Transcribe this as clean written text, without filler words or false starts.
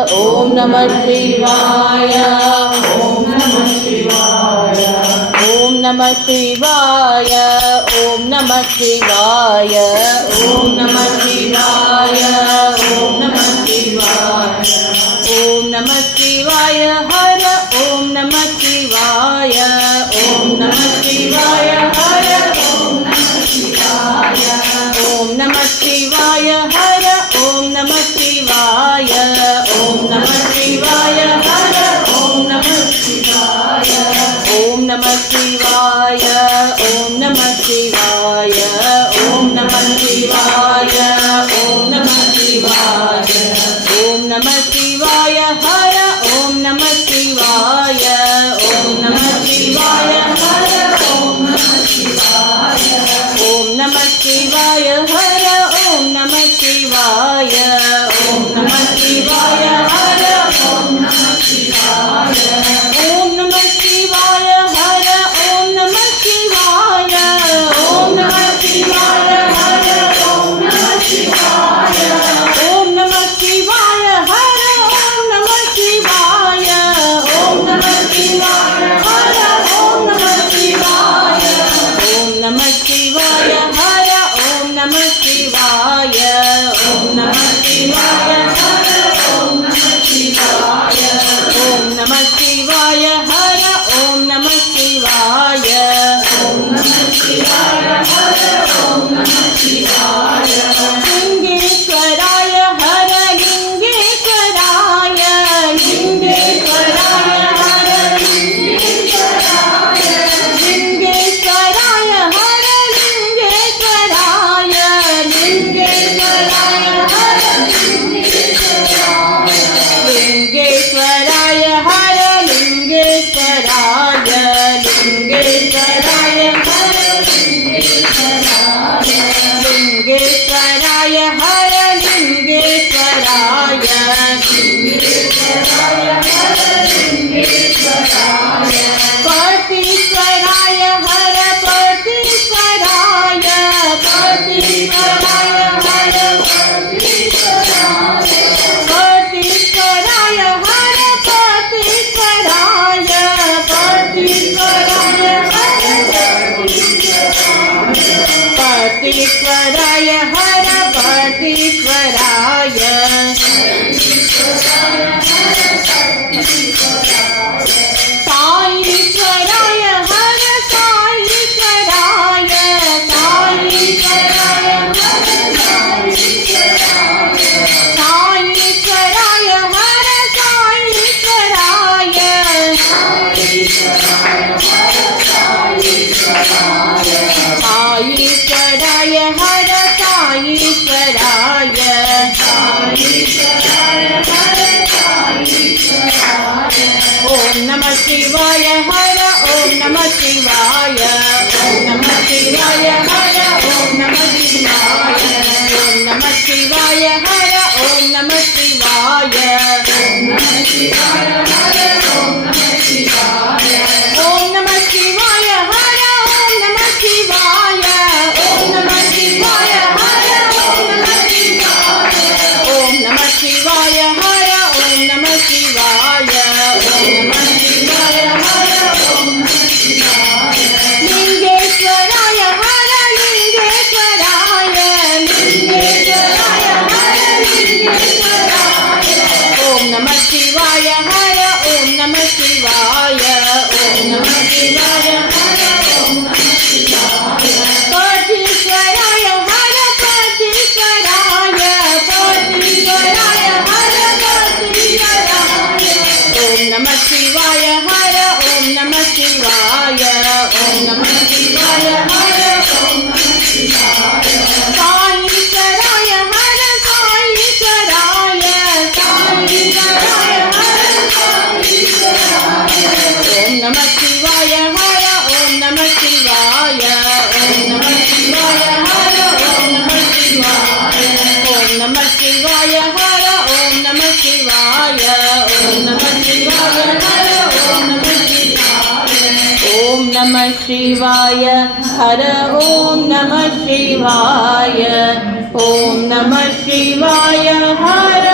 ओम नमः शिवाय। ओम नमः शिवाय। ओम नमः शिवाय। ओम नमः शिवाय। ओम नमः शिवाय। ओम नमः शिवाय। ओम नमः शिवाय हर। ओम नमः शिवाय। ओम नमः शिवाय हर। ओम नमः शिवाय। ओम नमः शिवाय हर। ओम नमः शिवाय। ओम नमः शिवाय हर। ओम नमः शिवाय। ओम नमः शिवाय। ओम नमः शिवाय। ओम नमः शिवाय। ओम नमः शिवाय। ओम नमः शिवाय हर। ओम नमः शिवाय। ओम नमः शिवाय हर। ओम नमः शिवाय। ओम नमः शिवाय हर। ओम नमः शिवाय। ओम नमः शिवाय हर। ओम नमः शिवाय। ओम नमः शिवाय हर। ओम नमः शिवाय। ओम नमः शिवाय हर। ओम नमः शिवाय। ओम नमः शिवाय हर। ओम नमः शिवाय। ओम नमः शिवाय हर। ओम नमः शिवाय। ओम नमः शिवाय हर। ओम नमः शिवाय। ओम नमः शिवाय हर। ओम नमः शिवाय। ओम नमः शिवाय हर। ओम नमः शिवाय। ओम नमः शिवाय हर। ओम नमः शिवाय। लिंगेश्वराय हर। लिंगेश्वराय। लिंगेश्वराय हर। लिंगेश्वराय। लिंगेश्वराय हर। लिंगेश्वराय। लिंगेश्वराय हर। लिंगेश्वराय। लिंगेश्वराय हर। लिंगेश्वराय। लिंगेश्वराय हर। लिंगेश्वराय। लिंगेश्वराय हर। लिंगेश्वराय। लिंगेश्वराय हर। लिंगेश्वराय। पतिश्वराय हर। पतिश्वराय। पतिश्वराय हर। पतिश्वराय। पतिश्वराय हर। पतिश्वराय। पतिश्वराय हर। पतिश्वराय हर। पतिश्वराय। साईश्वराय हर। साईश्वराय। साईश्वराय हर। साईश्वराय हर। साईश्वराय। साईश्वराय हर। साईश्वराय। ओम नमः शिवाय हर। ओम नमः शिवाय। ओम नमः शिवाय हर। ओम नमः शिवाय। ओम नमः शिवाय हर। ओम नमः शिवाय। ओम नमः शिवाय हर। ओम नमः शिवाय। ओम नमः शिवाय हर। ओम नमः शिवाय। ओम नमः शिवाय हर। ओम नमः शिवाय। ओम नमः शिवाय हर। ओम नमः शिवाय। ओम नमः शिवाय हर। ओम नमः शिवाय। लिंगेश्वराय हर। लिंगेश्वराय। लिंगेश्वराय हर। लिंगेश्वराय। ओम नमः शिवाय हर। ओम नमः शिवाय। ओम नमः शिवाय हर। ओम नमः शिवाय। पतिश्वराय हर। पतिश्वराय। पतिश्वराय हर। पतिश्वराय। ओम नमः शिवाय हर। ओम नमः शिवाय। ओम नमः शिवाय हर। ओम नमः शिवाय। साईश्वराय हर। साईश्वराय। साईश्वराय हर। ओम नमः शिवाय हर। ओम नमः शिवाय। ओम नमः शिवाय हर। ओम नमः शिवाय। ओम नमः शिवाय हर। ओम नमः शिवाय। ओम नमः शिवाय हर। ओम नमः शिवाय। ओम नमः शिवाय हर। ओम नमः शिवाय। ओम नमः शिवाय हर।